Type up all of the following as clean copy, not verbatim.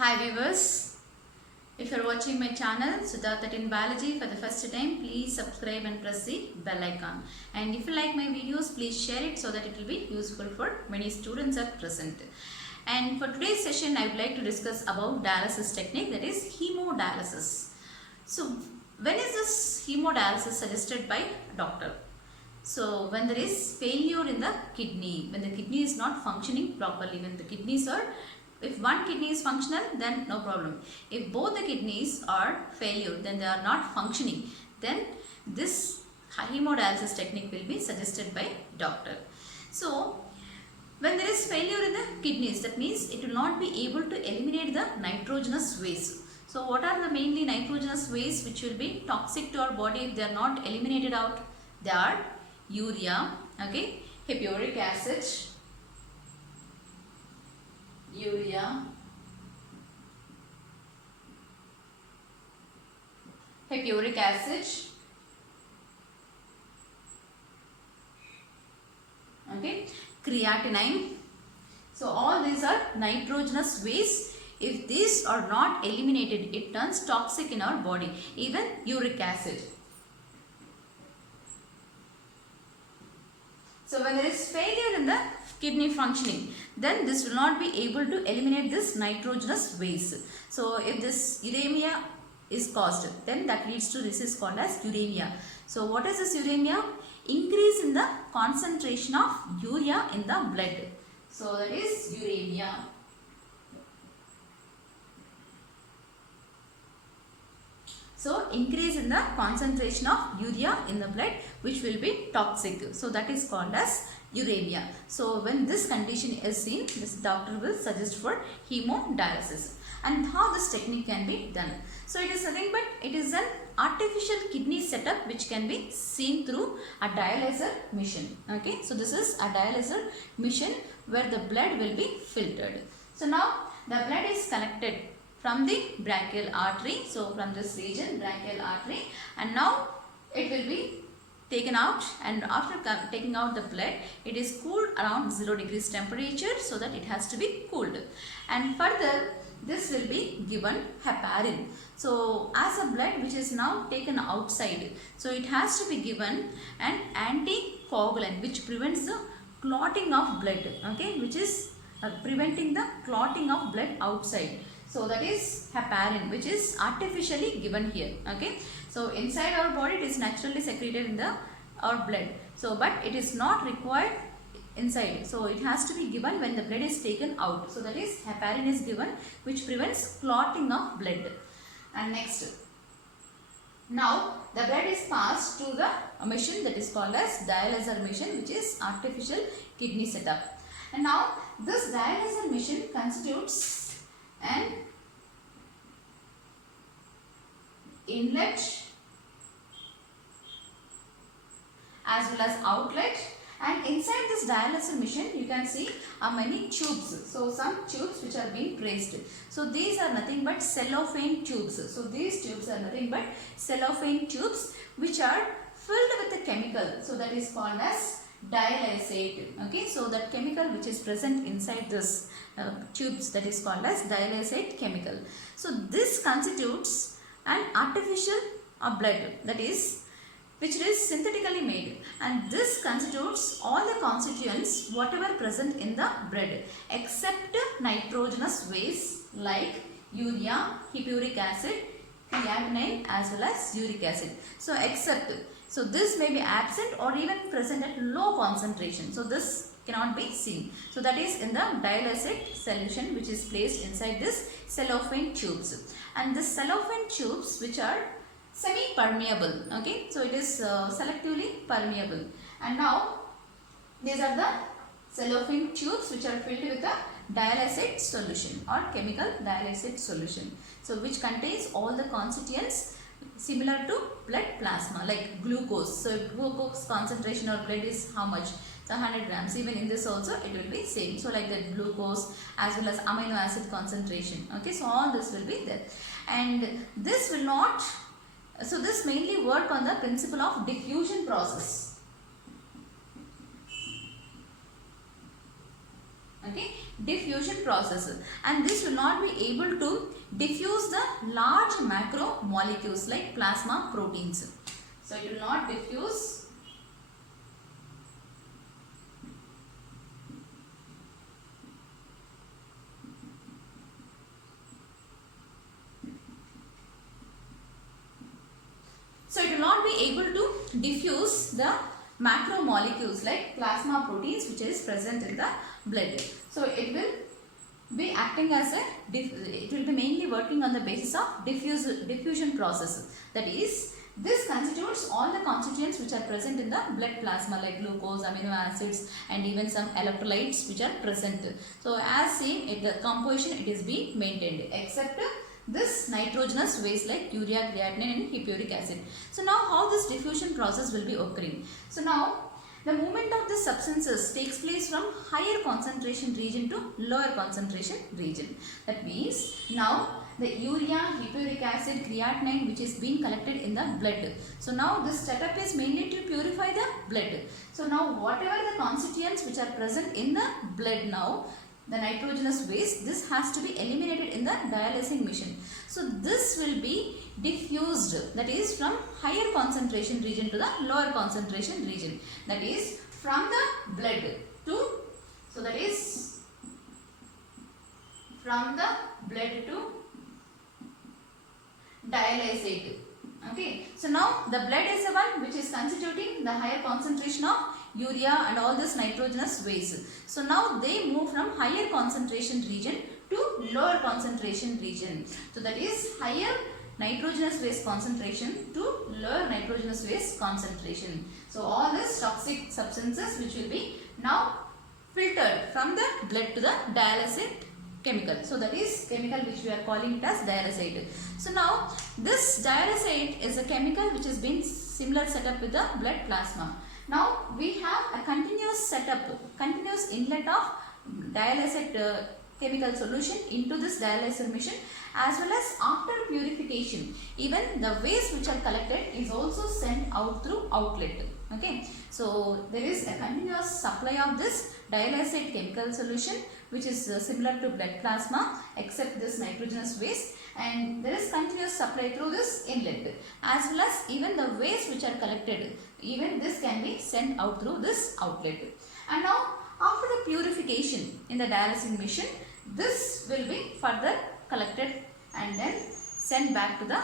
Hi viewers, if you are watching my channel Sudha 13 Biology for the first time, please subscribe and press the bell icon. And if you like my videos, please share it so that it will be useful for many students at present. And for today's session, I would like to discuss about dialysis technique, that is hemodialysis. So when is this hemodialysis suggested by doctor? So when there is failure in the kidney, when the kidney is not functioning properly, when the kidneys are, if one kidney is functional, then no problem. If both the kidneys are failure, then they are not functioning, then this hemodialysis technique will be suggested by doctor. So when there is failure in the kidneys, that means it will not be able to eliminate the nitrogenous waste. So what are the mainly nitrogenous waste which will be toxic to our body if they are not eliminated out? They are urea, okay, hippuric acid, hippuric acid, okay, creatinine. So all these are nitrogenous waste. If these are not eliminated, it turns toxic in our body. Even uric acid. So when there is failure in the kidney functioning, then this will not be able to eliminate this nitrogenous waste. So if this uremia is caused, then that leads to, this is called as uremia. So what is this uremia? Increase in the concentration of urea in the blood. So that is uremia. So increase in the concentration of urea in the blood, which will be toxic. So that is called as uremia. So when this condition is seen, this doctor will suggest for hemodialysis. And how this technique can be done? So it is nothing but it is an artificial kidney setup which can be seen through a dialyzer machine. Okay, so this is a dialyzer machine where the blood will be filtered. So now the blood is collected from the brachial artery, so from this region, brachial artery, and now it will be taken out, and after taking out the blood, it is cooled around 0 degrees temperature, so that it has to be cooled. And further, this will be given heparin. So as a blood which is now taken outside, so it has to be given an anticoagulant which prevents the clotting of blood, okay, which is preventing the clotting of blood outside. So that is heparin, which is artificially given here. Okay. So inside our body it is naturally secreted in our blood. So but it is not required inside. So it has to be given when the blood is taken out. So that is heparin is given, which prevents clotting of blood. And next, now the blood is passed to the machine that is called as dialyzer machine, which is artificial kidney setup. And now this dialyzer machine constitutes an inlet as well as outlet, and inside this dialysis machine you can see many tubes. So some tubes which are being placed. So these are nothing but cellophane tubes. So these tubes are nothing but cellophane tubes which are filled with a chemical. So that is called as dialysate. Okay, so that chemical which is present inside this tubes, that is called as dialysate chemical. So this constitutes an artificial blood, that is which is synthetically made, and this constitutes all the constituents whatever present in the blood except nitrogenous waste like urea, hippuric acid, creatinine as well as uric acid. So except, so this may be absent or even present at low concentration. So this cannot be seen. So that is in the dialysate solution which is placed inside this cellophane tubes. And the cellophane tubes which are semi-permeable. Okay, so it is selectively permeable. And now these are the cellophane tubes which are filled with a dialysate solution or chemical dialysate solution. So which contains all the constituents similar to blood plasma like glucose. So glucose concentration of blood is how much? So 100 grams. Even in this also it will be same. So like that glucose as well as amino acid concentration. Okay, so all this will be there. And this will not, so this mainly work on the principle of diffusion process. Okay, diffusion process, and this will not be able to diffuse the large macromolecules like plasma proteins. So it will not diffuse diffuse the macromolecules like plasma proteins which is present in the blood. So it will be acting as it will be mainly working on the basis of diffusion process. That is, this constitutes all the constituents which are present in the blood plasma like glucose, amino acids, and even some electrolytes which are present. So as seen in the composition, it is being maintained except this nitrogenous waste like urea, creatinine and hippuric acid. So now how this diffusion process will be occurring? So now the movement of the substances takes place from higher concentration region to lower concentration region. That means now the urea, hippuric acid, creatinine which is being collected in the blood. So now this setup is mainly to purify the blood. So now whatever the constituents which are present in the blood now, the nitrogenous waste, this has to be eliminated in the dialysing machine. So this will be diffused, that is from higher concentration region to the lower concentration region. That is from the blood to, so that is from the blood to dialysate. Okay, so now the blood is the one which is constituting the higher concentration of urea and all this nitrogenous waste. So now they move from higher concentration region to lower concentration region. So that is higher nitrogenous waste concentration to lower nitrogenous waste concentration. So all these toxic substances which will be now filtered from the blood to the dialysate chemical. So that is chemical which we are calling it as dialysate. So now this dialysate is a chemical which has been similar setup with the blood plasma. Now we have a continuous setup, continuous inlet of dialysate chemical solution into this dialyzer machine, as well as after purification even the waste which are collected is also sent out through outlet. Okay, so there is a continuous supply of this dialysate chemical solution which is similar to blood plasma except this nitrogenous waste, and there is continuous supply through this inlet, as well as even the waste which are collected, even this can be sent out through this outlet. And now after the purification in the dialysing machine, this will be further collected and then sent back to the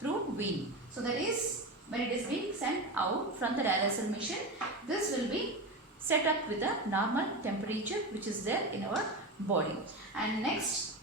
through vein. So that is when it is being sent out from the dialyzer machine, this will be set up with a normal temperature which is there in our body. And next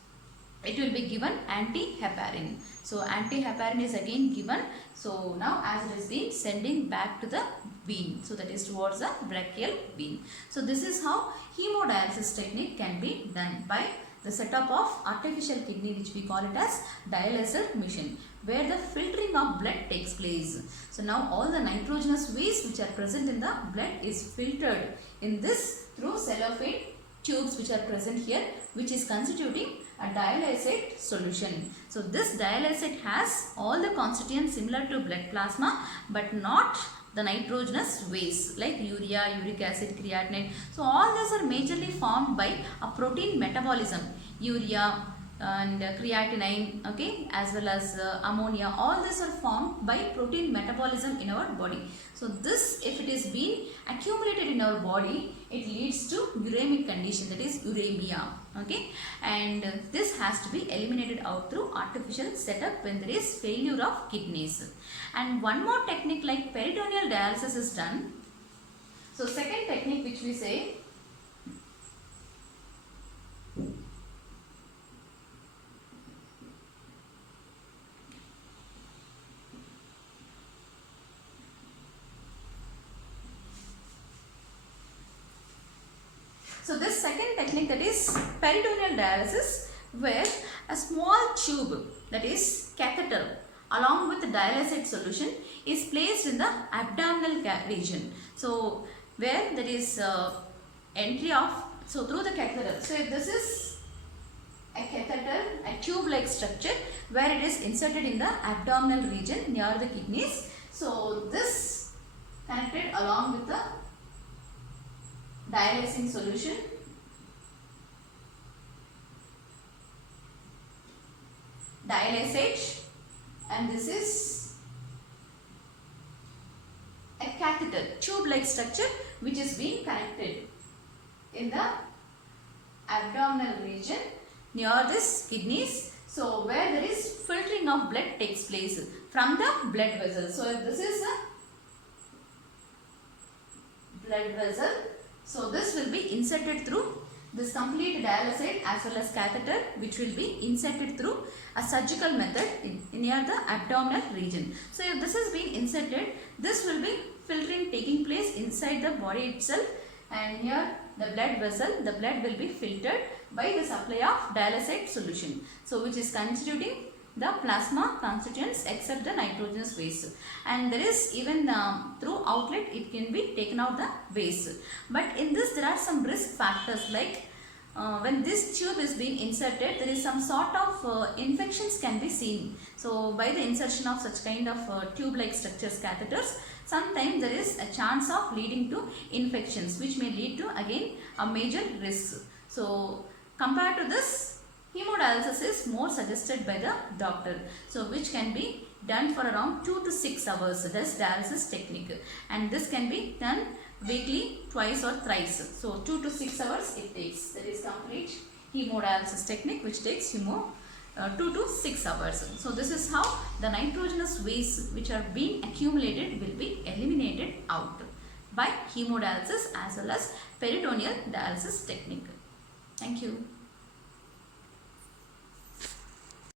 it will be given anti-heparin. So anti-heparin is again given. So now as it is being sending back to the vein, so that is towards the brachial vein. So this is how hemodialysis technique can be done by the setup of artificial kidney which we call it as dialyzer machine, where the filtering of blood takes place. So now all the nitrogenous waste which are present in the blood is filtered in this through cellophane tubes which are present here, which is constituting a dialysate solution. So this dialysate has all the constituents similar to blood plasma but not the nitrogenous waste like urea, uric acid, creatinine. So all these are majorly formed by a protein metabolism. Urea and creatinine, okay, as well as ammonia, all these are formed by protein metabolism in our body. So this, if it is being accumulated in our body, it leads to uremic condition, that is uremia, okay, and this has to be eliminated out through artificial setup when there is failure of kidneys. And one more technique like peritoneal dialysis is done. So second technique which we say this second technique, that is peritoneal dialysis, where a small tube, that is catheter, along with the dialysate solution is placed in the abdominal region. So where there is entry of, so through the catheter. So if this is a catheter, a tube like structure where it is inserted in the abdominal region near the kidneys. So this connected along with the dialysing solution dialysate, and this is a catheter, tube-like structure which is being connected in the abdominal region near this kidneys. So where there is filtering of blood takes place from the blood vessel. So if this is a blood vessel, so this will be inserted through this complete dialysate as well as catheter, which will be inserted through a surgical method near the abdominal region. So if this is being inserted, this will be filtering taking place inside the body itself, and near the blood vessel, the blood will be filtered by the supply of dialysate solution, so which is constituting the plasma constituents except the nitrogenous waste, and there is even through outlet it can be taken out the waste. But in this there are some risk factors, like when this tube is being inserted, there is some sort of infections can be seen. So by the insertion of such kind of tube like structures, catheters, sometimes there is a chance of leading to infections which may lead to again a major risk. So compared to this, hemodialysis is more suggested by the doctor, so which can be done for around 2 to 6 hours. That's dialysis technique, and this can be done weekly, twice or thrice. So 2 to 6 hours it takes. That is complete hemodialysis technique which takes 2 to 6 hours. So this is how the nitrogenous waste which are being accumulated will be eliminated out by hemodialysis as well as peritoneal dialysis technique. Thank you.